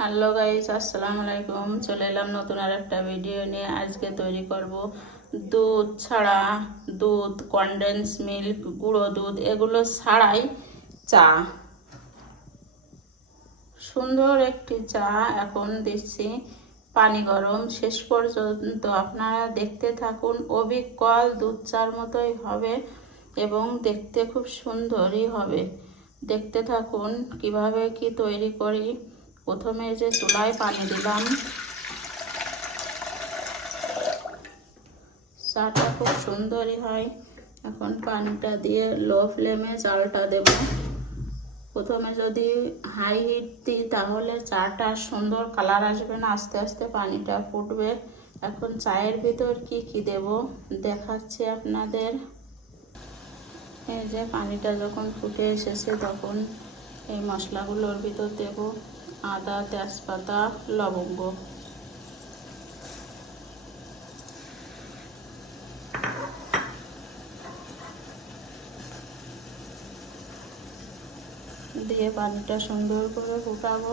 Hello guys, আসসালামু আলাইকুম। চলে এলাম নতুন আর একটা ভিডিও নিয়ে। আজকে তৈরি করব দুধ ছাড়া, দুধ, কনডেন্স মিল্ক, গুঁড়ো দুধ এগুলো ছাড়াই চা। সুন্দর একটি চা এখন দিচ্ছি। পানি গরম, শেষ পর্যন্ত আপনারা দেখতে থাকুন। অবিকল দুধ চার মতোই হবে এবং দেখতে খুব সুন্দরই হবে। দেখতে থাকুন কিভাবে কি তৈরি করি। প্রথমে যে চুলায় পানি দিলাম, চাটা খুব সুন্দরই হয়। এখন পানিটা দিয়ে লো ফ্লেমে চালটা দেব। প্রথমে যদি হাই হিট দিই তাহলে চাটা সুন্দর কালার আসবে না, আস্তে আস্তে পানিটা ফুটবে। এখন চায়ের ভিতর কি কি দেব দেখাচ্ছি আপনাদের। এই যে পানিটা যখন ফুটে এসেছে তখন এই মশলাগুলোর ভিতর দেব। আদা, তেজপাতা, লবঙ্গ। দিয়ে পানিটা সুন্দর করে ফুটাবো।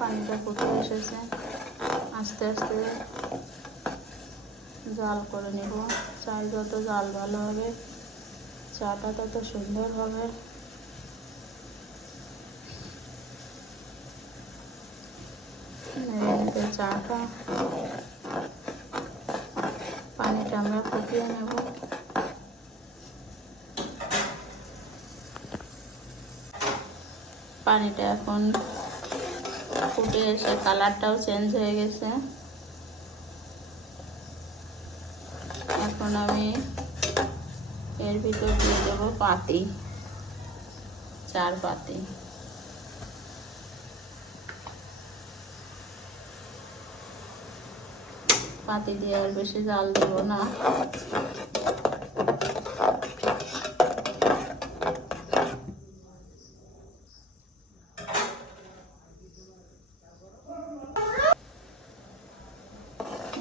পানিটা ফুটে এসেছে, আস্তে আস্তে জাল করে নেব। চাল যত জাল ভালো হবে চাটা তত সুন্দর হবে। চাটা পানিটা আমরা ফুটিয়ে নেব। পানিটা এখন ফুটে এসে কালারটাও চেঞ্জ হয়ে গেছে। এখন আমি এর ভিতর দিয়ে দেবো পাতি, 4 পাতি। পাতি দিয়ে আর বেশি জাল দেব না।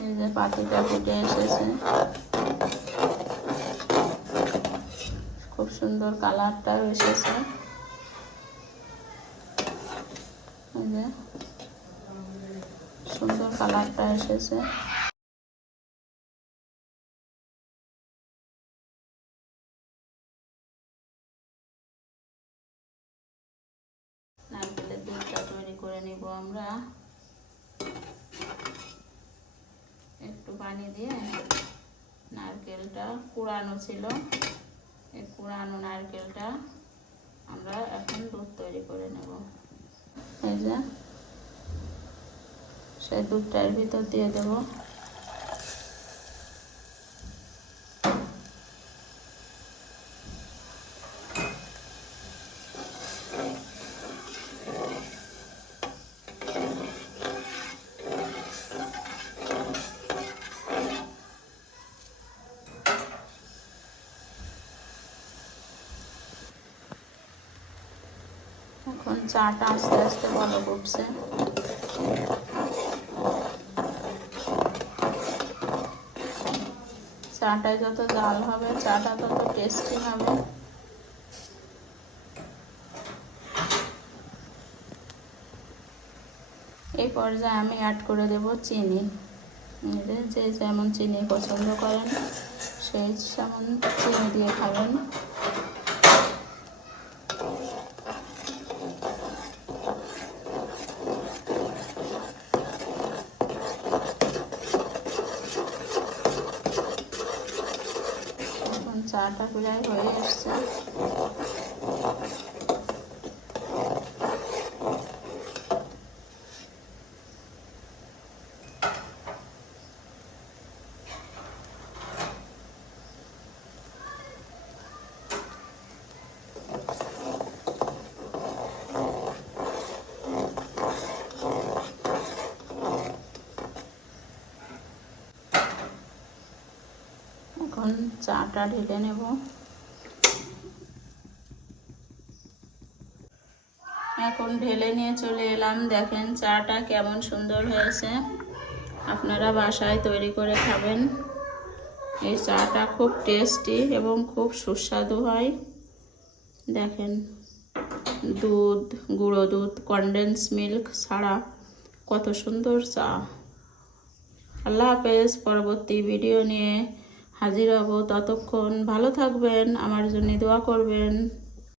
এই যে পাতিটা ফুটে এসেছে, খুব সুন্দর কালারটাও এসেছে। এই যে সুন্দর কালারটা এসেছে। নারকেলের দুধটা তৈরি করে নিব আমরা। একটু পানি দিয়ে, নারকেলটা কুড়ানো ছিল, এই কুড়ানো নারকেলটা আমরা এখন দুধ তৈরি করে নেব। এই যে সেই দুধটার ভিতর দিয়ে দেব। এখন চাটা আস্তে আস্তে ভালো উঠছে। চাটায় যত জাল হবে চাটা তত টেস্টি হবে। এই পর্যায়ে আমি অ্যাড করে দেব চিনি। যে যেমন চিনি পছন্দ করেন সেই যেমন চিনি দিয়ে খাবেন। এখন চাটা প্রায় হয়ে এসছে। এখন চাটা ঢেলে নেব। এখন ঢেলে নিয়ে চলে এলাম। দেখেন চাটা কেমন সুন্দর হয়েছে। আপনারা বাসায় তৈরি করে খাবেন। এই চাটা খুব টেস্টি এবং খুব সুস্বাদু হয়। দেখেন। দুধ, গুঁড়ো দুধ, কনডেন্স মিল্ক ছাড়া কত সুন্দর চা। আল্লাহ হাফেজ। পরবর্তী ভিডিও নিয়ে হাজির হব। ততক্ষণ ভালো থাকবেন, আমার জন্য দোয়া করবেন।